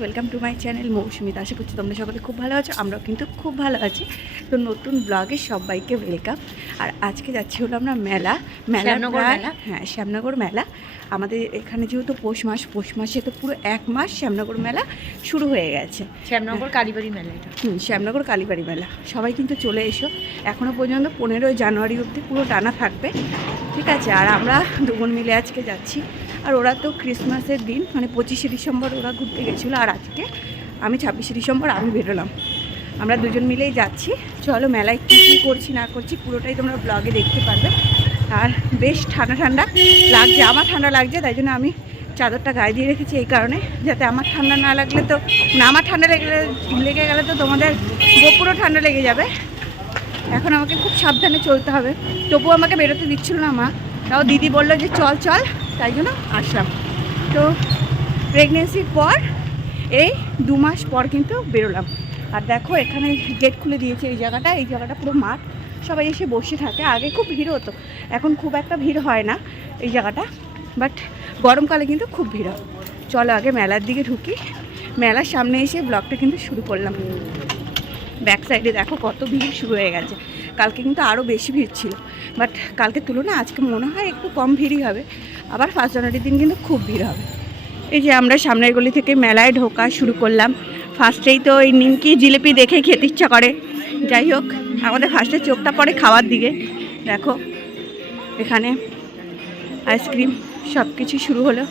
Welcome to my channel Mousumita. আশা করছি তোমরা সকলে খুব ভালো আছো, আমরাও কিন্তু খুব ভালো আছি। তো নতুন ব্লগে সবাইকে ওয়েলকাম। আর আজকে যাচ্ছি হলো আমরা মেলা হ্যাঁ, শ্যামনগর মেলা। আমাদের এখানে যেহেতু পৌষ মাসে তো পুরো এক মাস শ্যামনগর মেলা শুরু হয়ে গেছে। শ্যামনগর কালীবাড়ি মেলা এটা। শ্যামনগর কালীবাড়ি মেলা। সবাই কিন্তু চলে এসো, এখনও পর্যন্ত 15ই জানুয়ারি অবধি পুরো টানা থাকবে, ঠিক আছে। আর আমরা দুজন মিলে আজকে যাচ্ছি। আর ওরা তো ক্রিসমাসের দিন মানে 25শে ডিসেম্বর ওরা ঘুরতে গেছিলো, আর আজকে আমি 26শে ডিসেম্বর আমি বেরোলাম। আমরা দুজন মিলেই যাচ্ছি। চলো মেলায় কী কী করছি না করছি পুরোটাই তোমরা ব্লগে দেখতে পারবে। আর বেশ ঠান্ডা ঠান্ডা লাগছে, আমার ঠান্ডা লাগছে, তাই জন্য আমি চাদরটা গায়ে দিয়ে রেখেছি এই কারণে, যাতে আমার ঠান্ডা না লাগলে তো না, আমার ঠান্ডা লেগে গেলে তো তোমাদের গোপুরও ঠান্ডা লেগে যাবে। এখন আমাকে খুব সাবধানে চলতে হবে, তবুও আমাকে বেরোতে দিচ্ছিল না মা, তাও দিদি বললো যে চল চল, তাই জন্য আসলাম। তো প্রেগনেন্সির পর এই 2 মাস পর কিন্তু বেরোলাম। আর দেখো এখানে গেট খুলে দিয়েছে এই জায়গাটা পুরো মাঠ, সবাই এসে বসে থাকে। আগে খুব ভিড় হতো, এখন খুব একটা ভিড় হয় না এই জায়গাটা, বাট গরমকালে কিন্তু খুব ভিড় হয়। চলো আগে মেলার দিকে ঢুকি। মেলার সামনে এসে ব্লগটা কিন্তু শুরু করলাম। ব্যাক সাইডে দেখো কত ভিড় শুরু হয়ে গেছে। কালকে কিন্তু আরও বেশি ভিড় ছিল, বাট কালকে তুলনায় আজকে মনে হয় একটু কম ভিড়ই হবে। আবার 1 জানুয়ারির দিন কিন্তু খুব ভিড় হবে। এই যে আমরা সামনের গলি থেকে মেলায় ঢোকা শুরু করলাম। ফার্স্টেই তো ওই নিমকি জিলিপি দেখে খেতে ইচ্ছা করে। যাই হোক, আমাদের ফার্স্টে চোখটা পড়ে খাওয়ার দিকে। দেখো এখানে আইসক্রিম সব কিছু শুরু হলো।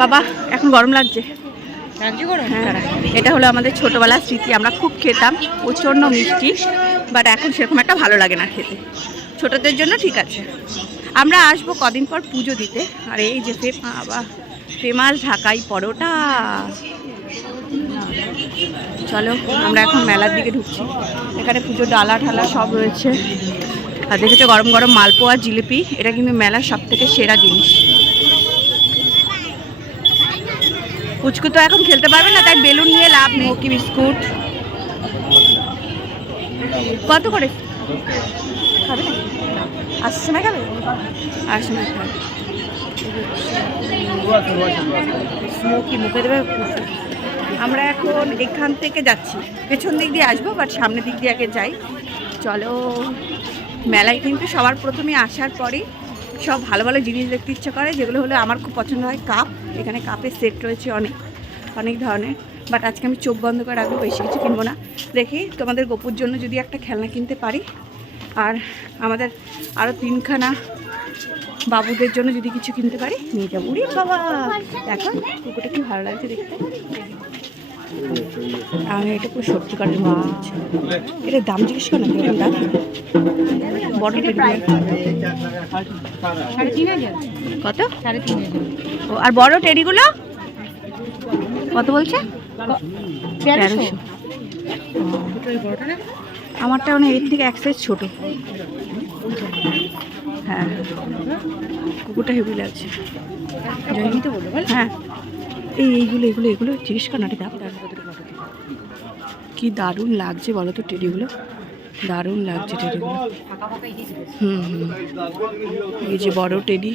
বাবা এখন গরম লাগছে। হ্যাঁ, এটা হলো আমাদের ছোটোবেলার স্মৃতি, আমরা খুব খেতাম, প্রচণ্ড মিষ্টি, বাট এখন সেরকম একটা ভালো লাগে না খেতে। ছোটদের জন্য ঠিক আছে। আমরা আসবো কদিন পর পুজো দিতে। আর এই যে ফেমাস ঢাকাই পরোটা। চলো আমরা এখন মেলার দিকে ঢুকছি। এখানে পুজো ডালা ঢালা সব রয়েছে। আর দেখেছো গরম গরম মালপোয়া জিলিপি, এটা কিন্তু মেলার সব থেকে সেরা জিনিস। পুচকু তো এখন খেলতে পারবে না, তাই বেলুন নিয়ে লাভ নেই। কি বিস্কুট কত করে খাবে না? আসছে না, খাবে আসছে না, খাবে স্মোকি মুখে দেবে। আমরা এখন এখান থেকে যাচ্ছি, পেছন দিক দিয়ে আসবো, বাট সামনের দিক দিয়ে আগে যাই। চলো মেলায় কিন্তু সবার প্রথমে আসার পরেই সব ভালো ভালো জিনিস দেখতে ইচ্ছা করে, যেগুলো হলো আমার খুব পছন্দ হয় কাপ। এখানে কাপের সেট রয়েছে অনেক ধরনের, বাট আজকে আমি চোখ বন্ধ করে রাখবো, বেশি কিছু কিনবো না। দেখি তোমাদের গোপুর জন্য যদি একটা খেলনা কিনতে পারি, আর আমাদের আরও 3খানা বাবুদের জন্য যদি কিছু কিনতে পারি নিয়ে যাবো। উড়ি বাবা, দেখো কুকুরটা কি ভালো লাগছে দেখতে। আমি এটা পুরো সত্যিকারের মনে হচ্ছে। এটার দাম জিজ্ঞেস করো না, কেমন দাম? বড় কত? 3,500। ও, আর বড় টেডিগুলো কত বলছে? 1300। আমারটা মানে এর থেকে এক সাইজ ছোটো। হ্যাঁ, কুকুরটা হেভি লাগছে। হ্যাঁ, এইগুলো জিজ্ঞেস কর না, দাম কি দারুণ লাগছে বলো তো টেডিগুলো, দারুণ লাগছে টেডিগুলো। এই যে বড় টেডি,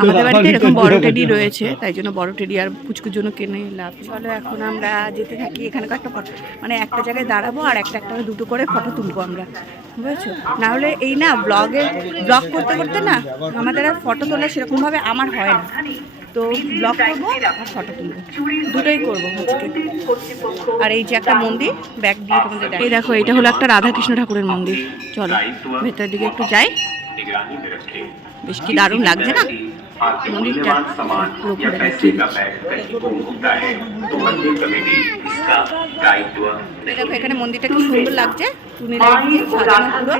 আমাদের বাড়িতে এরকম বড় টেডি রয়েছে, তাই জন্য বড় টেডি আর পুচকুর জন্য কিনে লাভ। চলো এখন আমরা যেতে থাকি। এখানে কয়েকটা ফটো, মানে একটা জায়গায় দাঁড়াবো আর একটা দুটো করে ফটো তুলবো আমরা, বুঝেছো? না হলে এই না ব্লগ করতে করতে না আমাদের আর ফটো তোলা সেরকমভাবে আমার হয় না। তো ব্লগ করবো আর ফটো তুলবো, দুটোই করবো আজকে। আর এই যে একটা মন্দির ব্যাগ দিয়ে তোমাদের, এই দেখো এটা হলো একটা রাধাকৃষ্ণ ঠাকুরের মন্দির। চলো ভেতরের দিকে একটু যাই। বেশ কি দারুণ লাগছে না মন্দিরটা, পুরো ঘুরে দেখিয়ে দেখো এখানে মন্দিরটা কি সুন্দর লাগছে, টুনি লাইট দিয়ে সাজানো পুরো।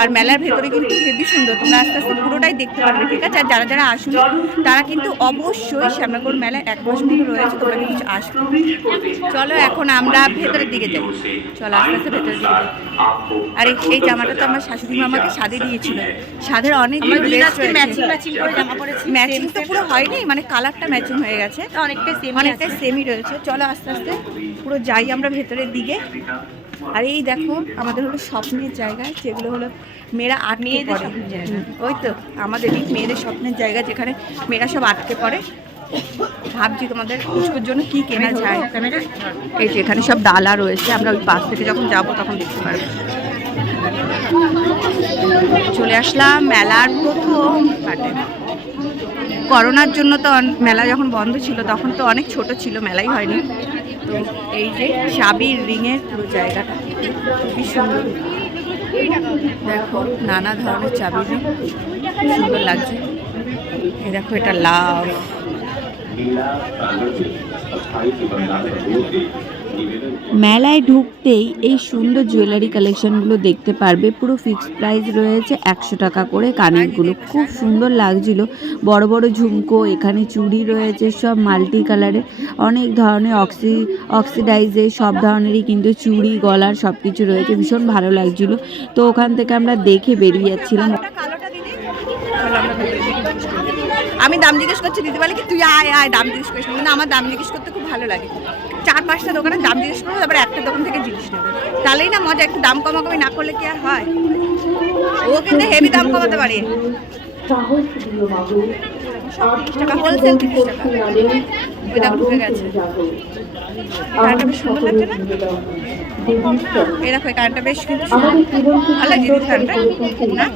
আর মেলার ভেতরে কিন্তু হেবি সুন্দর, তোমরা আস্তে আস্তে পুরোটাই দেখতে পারবে, ঠিক আছে? আর যারা আসুন তারা কিন্তু অবশ্যই শ্যামনগর মেলায় 1 মাস মতো রয়েছে, তোমরা কিন্তু আসবে। চলো এখন আমরা ভেতরের দিকে যাই। চলো আস্তে আস্তে ভেতরের দিকে যাই। আর এই জামাটা তো আমার শাশুড়ি মা আমাকে সাদে দিয়েছিল। সাদের অনেক ম্যাচিং তো পুরো হয়নি, মানে কালারটা ম্যাচিং হয়ে গেছে, অনেকটাই সেমই রয়েছে। চলো আস্তে আস্তে পুরো যাই আমরা ভেতরের দিকে। আর এই দেখো আমাদের হলো স্বপ্নের জায়গা, যেগুলো হলো মেয়েরা আটকে পড়ে। ওই তো আমাদেরই মেয়েদের স্বপ্নের জায়গা, যেখানে মেয়েরা সব আটকে পড়ে। ভাবছি তোমাদের পুচকুর জন্য কি কেনা যায়। এই যে এখানে সব ডালা রয়েছে, আমরা ওই পাশ থেকে যখন যাব তখন দেখতে পারবো। চলে আসলাম মেলার প্রথম হাটে। করোনার জন্য তো মেলা যখন বন্ধ ছিল তখন তো অনেক ছোট ছিল, মেলাই হয়নি। তো এই যে চাবির রিংয়ের পুরো জায়গাটা খুবই সুন্দর। দেখো নানা ধরনের চাবির রিং, সুন্দর লাগছে। এই দেখো এটা লাভ। মেলায় ঢুকতেই এই সুন্দর জুয়েলারি কালেকশনগুলো দেখতে পারবে। পুরো ফিক্সড প্রাইস রয়েছে 100 টাকা করে। কানেরগুলো খুব সুন্দর লাগছিল, বড় বড় ঝুমকো, এখানে চুড়ি রয়েছে সব মাল্টি কালারের, অনেক ধরনের অক্সিডাইজের সব ধরনেরই কিন্তু চুড়ি গলার সব কিছু রয়েছে, ভীষণ ভালো লাগছিল। তো ওখান থেকে আমরা দেখে বেরিয়ে যাচ্ছিলাম। আমি দাম জিজ্ঞেস করছি, দিদি বলে কি তুই আয় আয় দাম জিজ্ঞেস করিস না, কিন্তু আমার দাম জিজ্ঞেস করতে খুব ভালো লাগে। 4-5টা দোকানে দাম জিজ্ঞেস করবো, তারপরে একটা দোকান থেকে জিনিস নেবো, তাহলেই না মজা। একটু দাম কমাকমি না করলে কি আর হয়? ও কিন্তু হেভি দাম কমাতে পারে। সব 30 টাকা, হোলসেল 30 টাকা। ওই দাম ঢুকে গেছে। কারণটা বেশ সুন্দর লাগছে না? এই দেখো এই কারণটা বেশ কিন্তু সুন্দর, ভালো লাগছে দিদি কারণটা না?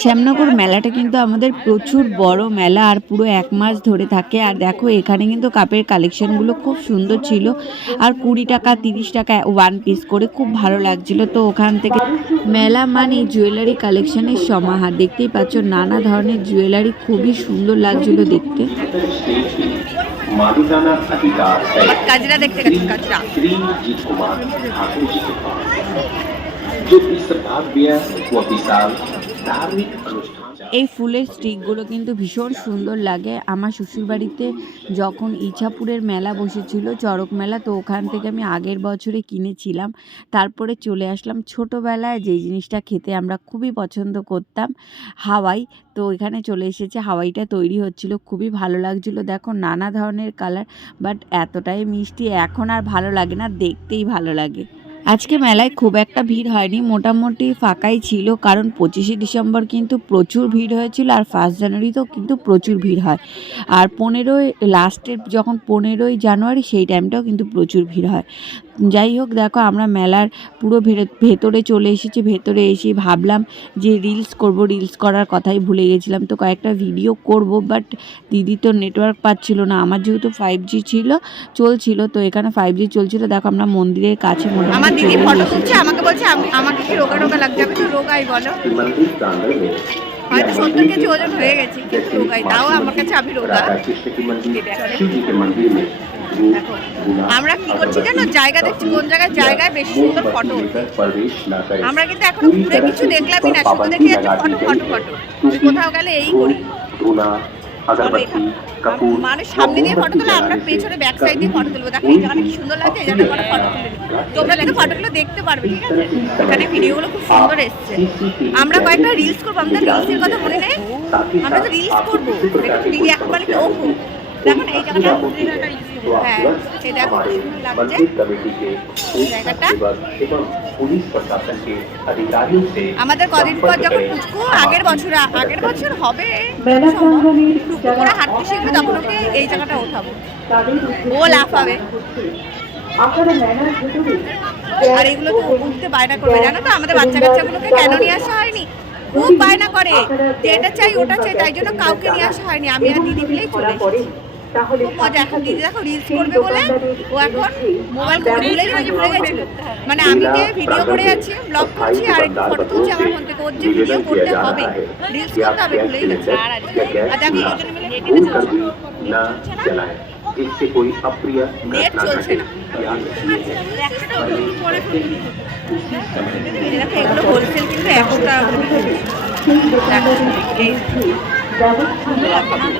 শ্যামনগর মেলাটা কিন্তু আমাদের প্রচুর বড় মেলা, আর পুরো 1 মাস ধরে থাকে। আর দেখো এখানে কিন্তু কাপের কালেকশনগুলো খুব সুন্দর ছিল, আর 20 টাকা 30 টাকা 1 পিস করে, খুব ভালো লাগছিল। তো ওখান থেকে মেলা মানে জুয়েলারি কালেকশনের সমাহার। দেখতেই পাচ্ছ নানা ধরনের জুয়েলারি, খুবই সুন্দর লাগছিল দেখতে। मालिकाना अधिकार है কাজরা দেখতে গেছি, কাজরা श्री जी कुमार ठाकुर जी के पास, जो इस भव्य व विशाल धार्मिक अनुष्ठान। এই ফুলের স্টিকগুলো কিন্তু ভীষণ সুন্দর লাগে। আমার শ্বশুরবাড়িতে যখন ইছাপুরের মেলা বসেছিল, চড়ক মেলা, তো ওখান থেকে আমি আগের বছরে কিনেছিলাম। তারপরে চলে আসলাম ছোটোবেলায় যে জিনিসটা খেতে আমরা খুবই পছন্দ করতাম, হাওয়াই। তো এখানে চলে এসেছে, হাওয়াইটা তৈরি হচ্ছিল, খুবই ভালো লাগছিল। দেখো নানা ধরনের কালার, বাট এতটাই মিষ্টি এখন আর ভালো লাগে না, দেখতেই ভালো লাগে। আজকে মেলায় খুব একটা ভিড় হয়নি, মোটামুটি ফাঁকাই ছিল, কারণ 25শে ডিসেম্বর কিন্তু প্রচুর ভিড় হয়েছিল, আর 1 জানুয়ারিতেও কিন্তু প্রচুর ভিড় হয়, আর 15ই লাস্টের যখন 15ই জানুয়ারি সেই টাইমটাও কিন্তু প্রচুর ভিড় হয়। যাই হোক, দেখো আমরা মেলার পুরো ভেতরে চলে এসেছি। ভেতরে এসে ভাবলাম যে রিলস করব, রিলস করার কথাই ভুলে গেছিলাম। তো কয়েকটা ভিডিও করব, বাট দিদি তো নেটওয়ার্ক পাচ্ছিল না, আমার যেহেতু 5G চলছিল, তো এখানে 5G চলছিল। দেখো আমরা মন্দিরের কাছে আমার দিদি ফটো তুলছে, আমাকে বলছে আমাকে কি রোগা রোগা লাগছে। আমি তো রোগাই বলো, मंदिर प्रांगण में হয়তো 70 কেজি ওজন হয়ে গেছি, কিন্তু রোগাই, তাও আমার কাছে আমি রোগা। राधा कृष्ण की मंदिर, शिव जी के मंदिर में দেখো আমরা কি করছি জানো, জায়গা দেখছি কোন জায়গায় বেশি সুন্দর ফটো ওঠে। प्रवेश न करें। আমরা কিন্তু এখনো ঘুরে কিছু দেখলামই না, শুধু দেখে যাচ্ছি ফটো। কোথাও গেলে এই করি, धूना, अगरबत्ती, कपूर, মানুষ সামনে দিয়ে ফটো তোলে, আমরা পেছনে ব্যাক সাইড দিয়ে ফটো তুলবো। দেখো এই জায়গাটা কি সুন্দর লাগছে, এই জায়গাটা ফটো তুলে নিই। তোমরা কিন্তু ফটোগুলো দেখতে পারবে, ঠিক আছে? এখানে ভিডিওগুলো খুব সুন্দর এসছে। আমরা কয়েকটা রিলস করবো, আমাদের রিলসের কথা মনে নেই, আমরা তো রিলস করবো। দিদি এখন বলে কি ওহো দেখো না এই জায়গাটা, হ্যাঁ এই দেখো কি সুন্দর লাগছে मंदिर कमेटी के জায়গাটা। एवं पुलिस प्रशासन के अधिकारियों से আমাদের কদিন পর যখন পুচকু আগের বছর হবে টুকু করে হাঁটতে শিখবে, তখন ওকে এই জায়গাটা ওঠাবো, ও লাফাবে। আর এগুলো তো উঠতে বায়না করবে, জানো তো আমাদের বাচ্চাগুলোকে কেন নিয়ে আসা হয়নি, খুব বায়না করে যে এটা চাই ওটা চাই, তাই জন্য কাউকে নিয়ে আসা হয়নি। আমি আর দিদি মিলেই চলে এসেছি, খুব মজা। এখন দিদি দেখো রিলস করবে বলে ও এখন মোবাইল করে ভুলে গেছিল। মানে আমি যে ভিডিও করে যাচ্ছি, ব্লগ করছি, আর একটু ফটো তুলছি আমার ফোন থেকে, ওর যে ভিডিও করতে হবে, রিলস করতে হবে, ভুলেই গেছে। আর দেখো এই জন্য মিলে হেঁটে भूल कर भी न चलाएं, इससे कोई अप्रिय नेट घटना चलছে घटे। না। দেখো এগুলো হোলসেল কিন্তু 100 টাকা করে বিক্রি করছে।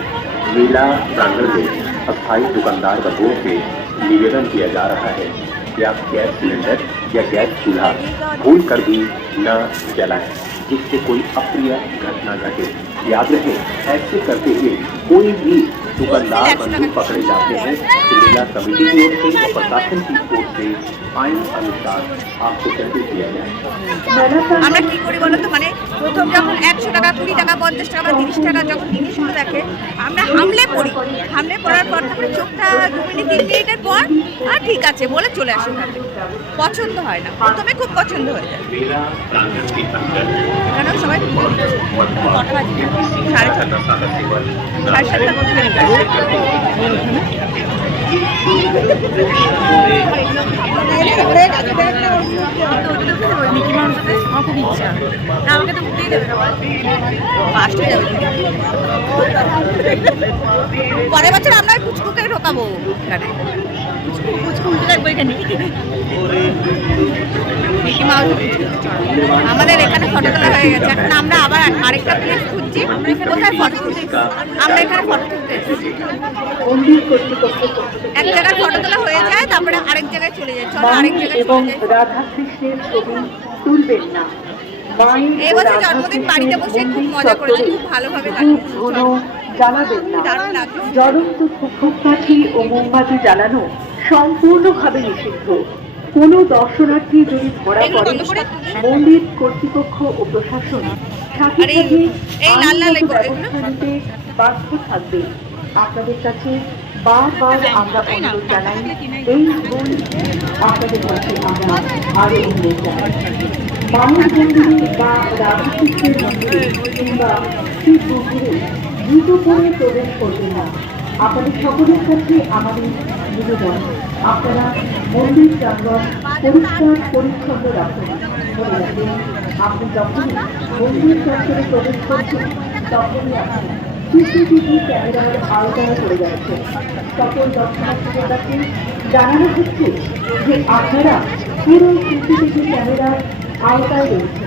मेला प्रांगण में अस्थायी दुकानदार वर्गों से निवेदन किया जा रहा है कि आप गैस सिलेंडर या गैस चूल्हा भूल कर भी न जलाएं, जिससे कोई अप्रिय घटना घटे। याद रहे, ऐसे करते हुए कोई भी दुकानदार बंधु पकड़े जाते हैं तो मेला कमेटी की ओर से और प्रशासन की ओर से आइन अनुसार आपको दंडित किया जाए। আমরা কি করি বলো তো, মানে প্রথম যখন 100 টাকা 20 টাকা 50 টাকা 30 টাকা যখন জিনিসগুলো দেখে আমরা হামলে পড়ি, হামলে পড়ার পর তারপরে চোখটা 2 মিনিট 3 মিনিটের পর আর ঠিক আছে বলে চলে আসে ঘরে। পছন্দ হয় না, প্রথমে খুব পছন্দ হয়ে যায়। मेला प्रांगण के अंदर এখানেও সবাই কটা বাজে? 6:30 सागर सेवा 7:30 মধ্যে বেরিয়ে গেছে। মিকি মাউসে আমার খুব ইচ্ছা না, আমাকে তো উঠতেই দেবে না। ফার্স্ট হয়ে যাবে। পরের বছর আমরা কুচকুকে ঢোকাবো এখানে। কুচকু উঠে থাকবো এখানে। মিকি মাউস আমাদের এখানে ফটো তোলা হয়ে গেছে, এখন আমরা আবার আরেকটা প্লেস খুঁজছি কোথায় ফটো তুলতে। আমরা এখানে ফটো তুলতে এসেছি। এক জায়গায় ফটো তোলা হয়ে যায়, তারপরে আরেক জায়গায় চলে যায়। চলো আরেক জায়গায় এবং চলে যাই। রাধা কৃষ্ণের ছবি তুলবেন না। এই বছর জন্মদিন বাড়িতে বসে খুব মজা করেছি, খুব ভালোভাবে কাটিয়েছি। জ্বালাবেন না। দারুণ লাগলো। জ্বলন্ত ধূপকাঠি ও মোমবাতি জ্বালানো সম্পূর্ণভাবে নিষিদ্ধ। কোনো দর্শনার্থী যদি ধরা পড়ে, মন্দির কর্তৃপক্ষ ও প্রশাসন সাথে আর এই- সাথে এই লাল লাল আইনগত এগুলো? ব্যবস্থা নিতে বাধ্য থাকবে। আপনাদের কাছে বারবার আমরা অনুরোধ জানাই, এই ভুল আপনাদের কাছে আমরা আরো অনুরোধ জানাই। মায়ের মন্দিরে বা রাধাকৃষ্ণের মন্দিরে কিংবা শিব মন্দিরে জুতো পরে প্রবেশ করবেন না। আপনাদের সকলের কাছে আমাদের নিবেদন, আপনারা মন্দির প্রাঙ্গণ পরিষ্কার পরিচ্ছন্ন রাখুন। মনে রাখবেন, আপনি যখনই মন্দির চত্বরে প্রবেশ করছেন তখনই আপনি সিসিটিভি ক্যামেরার আওতায় পড়ে যাচ্ছে। সকল দর্শনার্থীদের কাছে জানানো হচ্ছে যে আপনারা পুরো সিসিটিভি ক্যামেরার আওতায় রয়েছে।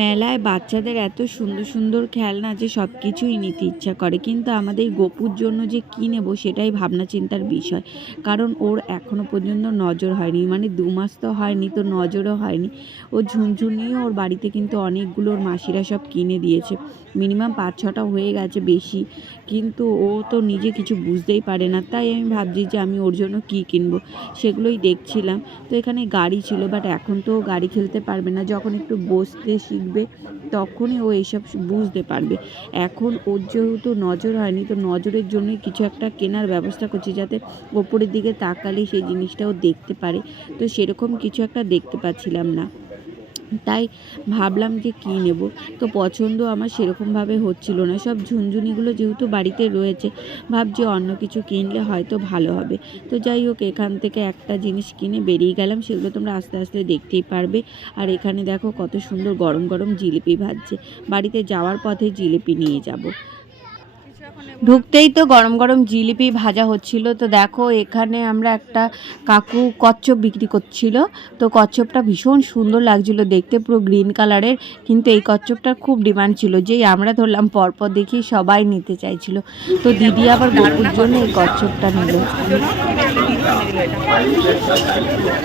মেলায় বাচ্চাদের এত সুন্দর সুন্দর খেলনা যে সব কিছুই নিতে ইচ্ছা করে, কিন্তু আমাদের গপুর জন্য যে কী নেবো সেটাই ভাবনা চিন্তার বিষয়। কারণ ওর এখনও পর্যন্ত নজর হয়নি, মানে 2 মাস তো হয়নি, তো নজরও হয়নি। ও ঝুনঝুনিও ওর বাড়িতে কিন্তু অনেকগুলো ওর মাসিরা সব কিনে দিয়েছে, মিনিমাম 5-6টা হয়ে গেছে বেশি, কিন্তু ও তো নিজে কিছু বুঝতেই পারে না। তাই আমি ভাবছি যে আমি ওর জন্য কী কিনবো, সেগুলোই দেখছিলাম। তো এখানে গাড়ি ছিল, বাট এখন তো ও গাড়ি খেলতে পারবে না, যখন একটু বসতে শিখবে তখনই ও এইসব বুঝতে পারবে। এখন ওর যেহেতু নজর হয়নি, তো নজরের জন্যই কিছু একটা কেনার ব্যবস্থা করছি, যাতে ওপরের দিকে তাকালে সেই জিনিসটাও দেখতে পারে। তো সেরকম কিছু একটা দেখতে পাচ্ছিলাম না, তাই ভাবলাম যে কী নেব। তো পছন্দ আমার সেরকমভাবে হচ্ছিল না। সব ঝুনঝুনিগুলো যেহেতু বাড়িতে রয়েছে, ভাবছি অন্য কিছু কিনলে হয়তো ভালো হবে। তো যাই হোক, এখান থেকে একটা জিনিস কিনে বেরিয়ে গেলাম, সেগুলো তোমরা আস্তে আস্তে দেখতেই পারবে। আর এখানে দেখো কত সুন্দর গরম গরম জিলিপি ভাজছে, বাড়িতে যাওয়ার পথে জিলিপি নিয়ে যাব। ঢুকতেই তো গরম গরম জিলিপি ভাজা হচ্ছিল। তো দেখো এখানে আমরা একটা কাকু কচ্ছপ বিক্রি করছিল, তো কচ্ছপটা ভীষণ সুন্দর লাগছিল দেখতে, পুরো গ্রিন কালারের। কিন্তু এই কচ্ছপটার খুব ডিমান্ড ছিল, যেই আমরা ধরলাম পরপর দেখি সবাই নিতে চাইছিল। তো দিদি আবার গপুর জন্য এই কচ্ছপটা নিল।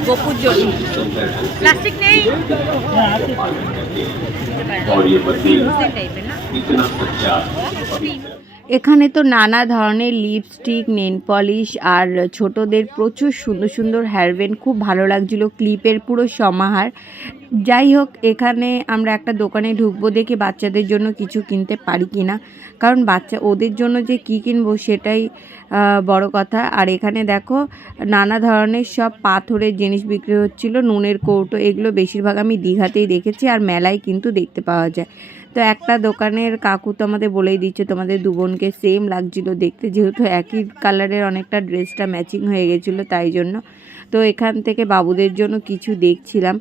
গপুর জন্য প্লাস্টিক নেই और ये मंदिर টাইপের না। इतना सच्चा এখানে তো নানা ধরনের লিপস্টিক, নেল পলিশ আর ছোটদের প্রচুর সুন্দর সুন্দর হেয়ারব্যান্ড, খুব ভালো লাগছিল, ক্লিপের পুরো সমাহার। যাই হোক, এখানে আমরা একটা দোকানে ঢুকবো, দেখি বাচ্চাদের জন্য কিছু কিনতে পারি কি না, কারণ ওদের জন্য যে কী কিনবো সেটাই বড় কথা। আর এখানে দেখো নানা ধরনের সব পাথরের জিনিস বিক্রি হচ্ছিল, নুনের কৌটো, এগুলো বেশিরভাগ আমি দীঘাতেই দেখেছি, আর মেলায় কিন্তু দেখতে পাওয়া যায়। তো একটা দোকানের কাকু তো আমাদের বলেই দিচ্ছে তোমাদের 2 বোনকে সেম লাগছিল দেখতে, যেহেতু একই কালারের অনেকটা ড্রেসটা ম্যাচিং হয়ে গেছিলো, তাই জন্য। তো এখান থেকে বাবুদের জন্য কিছু দেখছিলাম।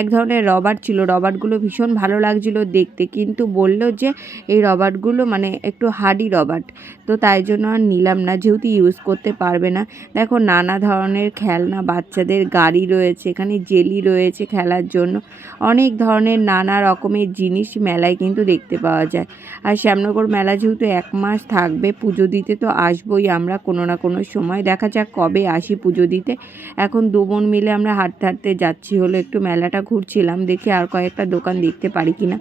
এক ধরনের রবার ছিল, রবারগুলো ভীষণ ভালো লাগছিল দেখতে, কিন্তু বলল যে এই রবারগুলো মানে একটু হার্ডি রবার, তো তাই জন্য আর নিলাম না, যেহেতু ইউজ করতে পারবে না। দেখো নানা ধরনের খেলনা, বাচ্চাদের গাড়ি রয়েছে, এখানে জেলি রয়েছে খেলার জন্য, অনেক ধরনের নানা রকমের জিনিস মেলায় কিন্তু দেখতে পাওয়া যায়। আর শ্যামনগর মেলা যেহেতু 1 মাস থাকবে, পুজো দিতে তো আসবোই আমরা কোনো না কোনো সময়, দেখা যাক কবে আসি পুজো দিতে। এখন 2 বোন মিলে আমরা হাঁটতে হাঁটতে যাচ্ছি, হলো একটু মেলাটা মেলাটা ঘুরছিলাম, দেখি আর কয়েকটা দোকান দেখতে পারি কিনা।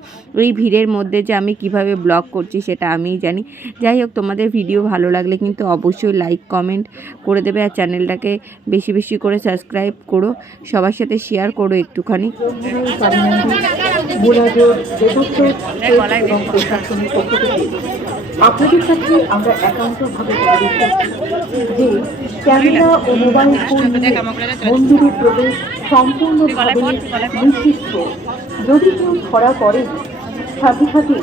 এই ভিড়ের মধ্যে যে আমি কিভাবে ব্লগ করছি সেটা আমিই জানি। যাই হোক, তোমাদের ভিডিও ভালো লাগলে কিন্তু অবশ্যই লাইক কমেন্ট করে দেবে, আর চ্যানেলটাকে বেশি বেশি করে সাবস্ক্রাইব করো, সবার সাথে শেয়ার করো একটুখানি। আপনাদের কাছে আমরা একান্তভাবে বলে দিচ্ছি যে ক্যামেরা ও মোবাইল ফোন নিয়ে মন্দিরে প্রবেশ সম্পূর্ণভাবে নিষিদ্ধ। যদি কেউ ধরা পড়ে, সাথে সাথে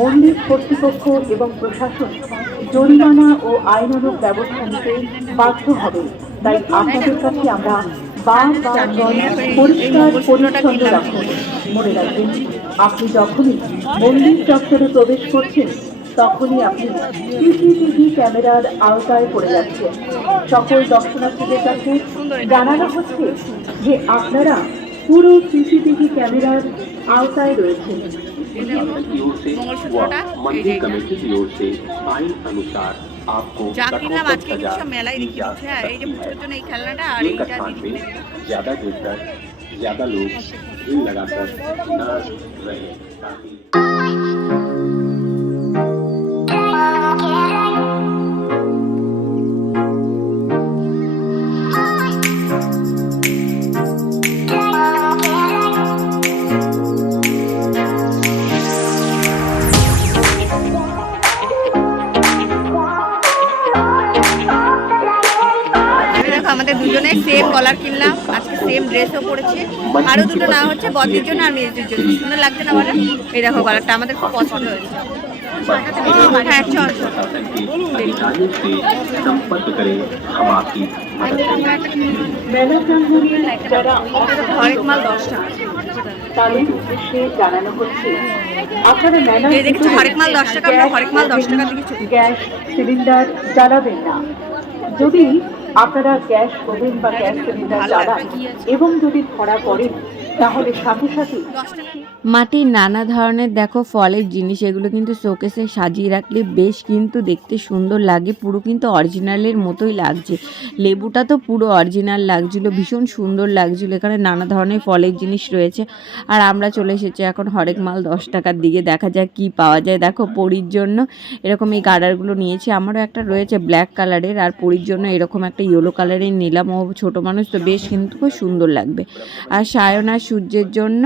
মন্দির কর্তৃপক্ষ এবং প্রশাসন জরিমানা ও আইনানুগ ব্যবস্থা নিতে বাধ্য হবে। তাই আপনাদের কাছে আমরা বারবার পরিষ্কার পরিচ্ছন্ন রাখুন। মনে রাখবেন, আপনি যখনই মন্দির চত্বরে প্রবেশ করছেন তখনই আপনি সিসিটিভি ক্যামেরার আওতায় পড়ে যাচ্ছেন। সকল দর্শনার্থীদের কাছে জানানো হচ্ছে যে আপনারা পুরো সিসিটিভি ক্যামেরার আওতায় রয়েছেন। की ओर से व मंदिर कमेटी की ओर से आइन अनुसार आपको যা কিনলাম আজকে কিন্তু সব মেলায় রেখে দিচ্ছে। আর এই যে পুজোর জন্য এই খেলনাটা আর एक এইটা स्थान पे ज्यादा गिरकर ज्यादा लोग भीड़ लगाकर न रहे ताकि আমাদের দুজনে সেম কলার কিনলাম, আজকে সেম ড্রেসও পরেছি। আরো দুটো না হচ্ছে বদির জন্য আর মেয়েদের জন্য। সুন্দর লাগছে না বলো? এই দেখো কলারটা আমাদের খুব পছন্দ হয়েছে। হ্যাঁ চল अधिकारियों से संपर्क करें, हम आपकी मदद करेंगे। মেলা প্রাঙ্গণে যারা হরেক মাল 10 টাকা। তাদের উদ্দেশ্যে জানানো হচ্ছে আপনারা মেলার এই দেখছো হরেক মাল 10 টাকা, আমরা হরেক মাল 10 টাকা দিয়ে চলি। গ্যাস সিলিন্ডার জ্বালাবেন না। যদি আপনারা গ্যাস ওভেন বা গ্যাস সিলিন্ডার জ্বালান এবং যদি ধরা পড়েন তাহলে সাথে সাথে মাটির নানা ধরনের দেখো ফলের জিনিস, এগুলো কিন্তু শোকেসে সাজিয়ে রাখলে বেশ কিন্তু দেখতে সুন্দর লাগে, পুরো কিন্তু অরিজিনালের মতোই লাগছে। লেবুটা তো পুরো অরিজিনাল লাগছিল, ভীষণ সুন্দর লাগছিল। এখানে নানা ধরনের ফলের জিনিস রয়েছে। আর আমরা চলে এসেছি এখন হরেক মাল 10 টাকার দিকে, দেখা যাক কি পাওয়া যায়। দেখো পরীর জন্য এরকম এই গার্ডারগুলো নিয়েছি, আমারও একটা রয়েছে ব্ল্যাক কালারের, আর পরীর জন্য এরকম একটা ইয়েলো কালারের নিলাম। ও ছোটো মানুষ তো বেশ কিন্তু খুব সুন্দর লাগবে। আর সায়ন আর সূর্যের জন্য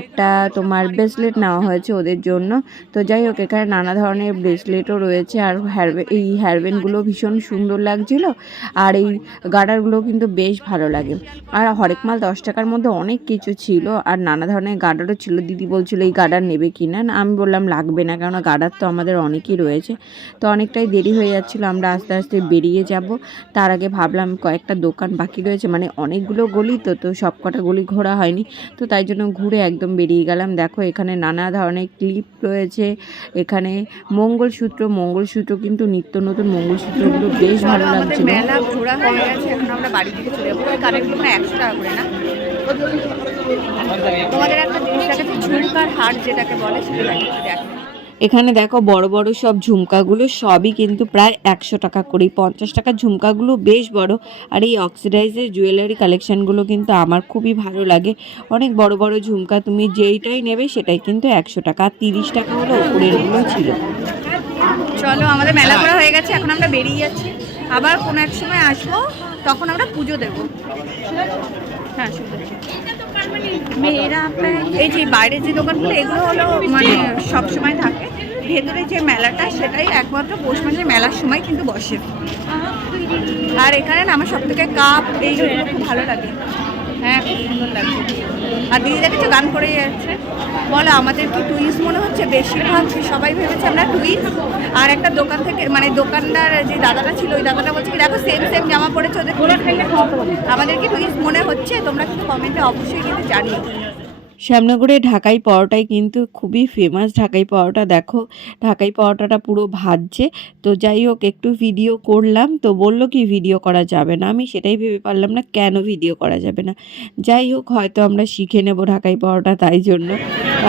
একটা তোমার ব্রেসলেট নেওয়া হয়েছে ওদের জন্য। তো যাই হোক, এখানে নানা ধরনের ব্রেসলেটও রয়েছে। আর এই হেয়ারব্যান্ডগুলো ভীষণ সুন্দর লাগছিল, আর এই গার্ডারগুলো কিন্তু বেশ ভালো লাগে। আর হরেক মাল 10 টাকার মধ্যে অনেক কিছু ছিল, আর নানা ধরনের গার্ডারও ছিল। দিদি বলছিল এই গার্ডার নেবে কি না, আমি বললাম লাগবে না, কেননা গার্ডার তো আমাদের অনেকই রয়েছে। তো অনেকটাই দেরি হয়ে যাচ্ছিলো, আমরা আস্তে আস্তে বেরিয়ে যাব। তার আগে ভাবলাম কয়েকটা দোকান বাকি রয়েছে, মানে অনেকগুলো গলি তো সব কটা গলি ঘোরা হয়নি, তো তাই জন্য ঘুরে একদম বেরিয়ে গেলাম। দেখো এখানে নানা ধরনের ক্লিপ রয়েছে, এখানে মঙ্গলসূত্র কিন্তু নিত্য নতুন মঙ্গলসূত্রগুলো বেশ ভালো লাগছিল। মেলা ঘোরা হয়ে গেছে, এখন আমরা বাড়ি থেকে চলে যাবো। ওই কারেন্টগুলো 100 টাকা করে না। তোমাদের একটা জিনিস দেখাচ্ছি, ঝুমকার হাট যেটাকে বলে সেটা দেখাচ্ছি। দেখো এখানে দেখো বড় বড় সব ঝুমকাগুলো সবই কিন্তু প্রায় 100 টাকা করে। 50 টাকার ঝুমকাগুলো বেশ বড়। আর এই অক্সিডাইজের জুয়েলারি কালেকশানগুলো কিন্তু আমার খুবই ভালো লাগে। অনেক বড় বড় ঝুমকা, তুমি যেইটাই নেবে সেটাই কিন্তু 100 টাকা। 30 টাকা হলো ওপরেরগুলো ছিল। চলো আমাদের মেলা ঘোরা হয়ে গেছে, এখন আমরা বেরিয়ে যাচ্ছি। আবার কোনো এক সময় আসবো, তখন আমরা পুজো দেবো। হ্যাঁ মেয়েরা এই যে বাইরের যে দোকানগুলো এগুলো হলো মানে সব সময় থাকে। ভেতরে যে মেলাটা সেটাই একমাত্র পৌষ মাসের মেলার সময় কিন্তু বসে। আর এখানে না আমার সব থেকে কাপ এইগুলো খুব ভালো লাগে। হ্যাঁ খুব সুন্দর লাগছে। আর দিদি দেখেছো গান করে যাচ্ছে। বলো আমাদের কি টুইস্ট মনে হচ্ছে? বেশিরভাগ সবাই ভেবেছে আমরা টুইস্ট। আর একটা দোকান থেকে মানে দোকানদার যে দাদাটা ছিল, ওই দাদাটা বলছে কি দেখো সেম জামা পরেছে ওদের। আমাদের কি টুইস্ট মনে হচ্ছে? তোমরা কিন্তু কমেন্টে অবশ্যই কিন্তু জানিও। শ্যামনগরে ঢাকাই পরোটাই কিন্তু খুবই ফেমাস। ঢাকাই পরোটা দেখো, ঢাকাই পরোটাটা পুরো ভাজছে। তো যাই হোক একটু ভিডিও করলাম, তো বললো কি ভিডিও করা যাবে না। আমি সেটাই ভেবে পারলাম না কেন ভিডিও করা যাবে না। যাই হোক হয়তো আমরা শিখে নেব ঢাকাই পরোটা, তাই জন্য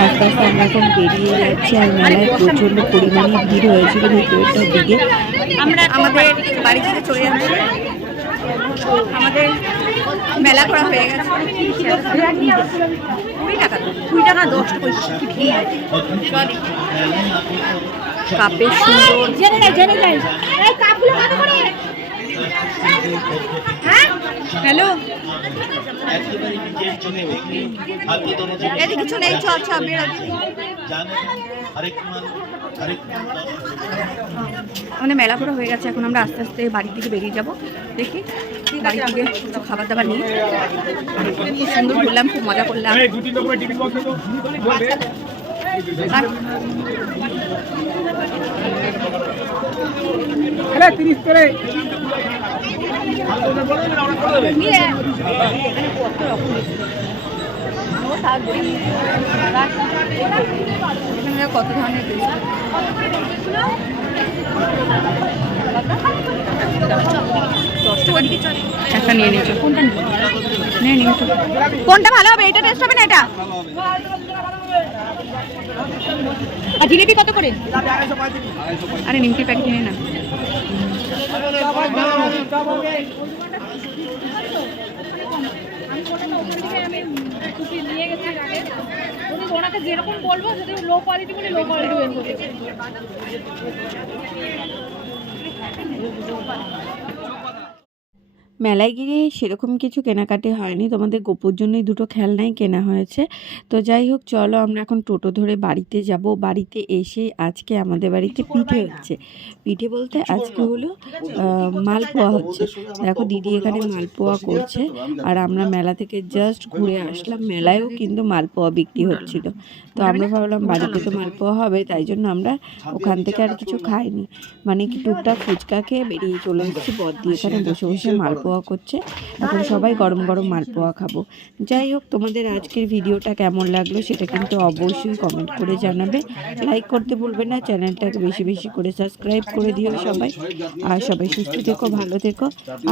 আস্তে আস্তে আমরা এখন বেরিয়ে যাচ্ছি। আর মেলায় প্রচণ্ড পরিমাণে ভিড় হয়েছিল ভিতরটার দিকে। আমরা আমাদের বাড়ি থেকে চলে যাচ্ছি, আমাদের মেলা করা হয়ে গেছে। 20 টাকা তো 20 টাকা 10 টাকা কাপের সুন্দর হ্যালো এদিকে কিছু নেই আচ্ছা আমাদের মেলা ঘোরা হয়ে গেছে। এখন আমরা আস্তে আস্তে বাড়ির দিকে বেরিয়ে যাব। দেখি বাড়ি থেকে কিছু খাবার দাবার নিয়ে খুব সুন্দর ঘুরলাম, খুব মজা করলাম। কত ধরনের একটা নিয়ে নিয়েছো, কোনটা নিয়ে নিয়েছো? কোনটা ভালো হবে? এটা টেস্ট হবে না এটা? আর জিলিপি কত করে? আরে নিমকির প্যাকেট কিনে না। ওনাকে যেরকম বলবো যদি লো কোয়ালিটি বলে লো কোয়ালিটি বের করবে। মেলায় গিয়ে সেরকম কিছু কেনাকাটি হয়নি, তোমাদের গোপুর জন্যই দুটো খেলনাই কেনা হয়েছে। তো যাই হোক, চলো আমরা এখন টোটো ধরে বাড়িতে যাব। বাড়িতে এসে আজকে আমাদের বাড়িতে পিঠে হচ্ছে। পিঠে বলতে আজকে হলো মালপোয়া হচ্ছে। দেখো দিদি এখানে মালপোয়া করছে, আর আমরা মেলা থেকে জাস্ট ঘুরে আসলাম। মেলায়ও কিন্তু মালপোয়া বিক্রি হচ্ছিল। তো আমরা ভাবলাম বাড়িতে তো মালপোয়া হবে, তাই জন্য আমরা ওখান থেকে আর কিছু খাইনি, মানে কি টুকটাক ফুচকা খেয়ে বেরিয়ে চলে এসেছি। বদ্দি এখানে বসে বসে মালপোয়া করছে। এখন সবাই গরম গরম মালপোয়া খাবো। যাই হোক, তোমাদের আজকের ভিডিওটা কেমন লাগলো সেটা কিন্তু অবশ্যই কমেন্ট করে জানাবে। লাইক করতে ভুলবে না, চ্যানেলটাকে বেশি বেশি করে সাবস্ক্রাইব করে দিও সবাই। আর সবাই সুস্থ থেকো, ভালো থেকো।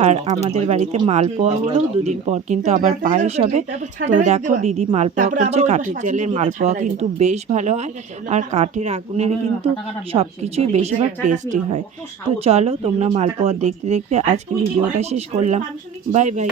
আর আমাদের বাড়িতে মালপোয়া হলেও দুদিন পর কিন্তু আবার পায়েস হবে। তো দেখো দিদি মালপোয়া করছে, কাঠের জালের মালপোয়া কিন্তু বেশ ভালো হয়, আর কাঠের আগুনের কিন্তু সব কিছুই বেশিরভাগ টেস্টি হয়। তো চলো তোমরা মালপোয়া দেখতে দেখতে আজকে ভিডিওটা শেষ করলাম। Bye bye.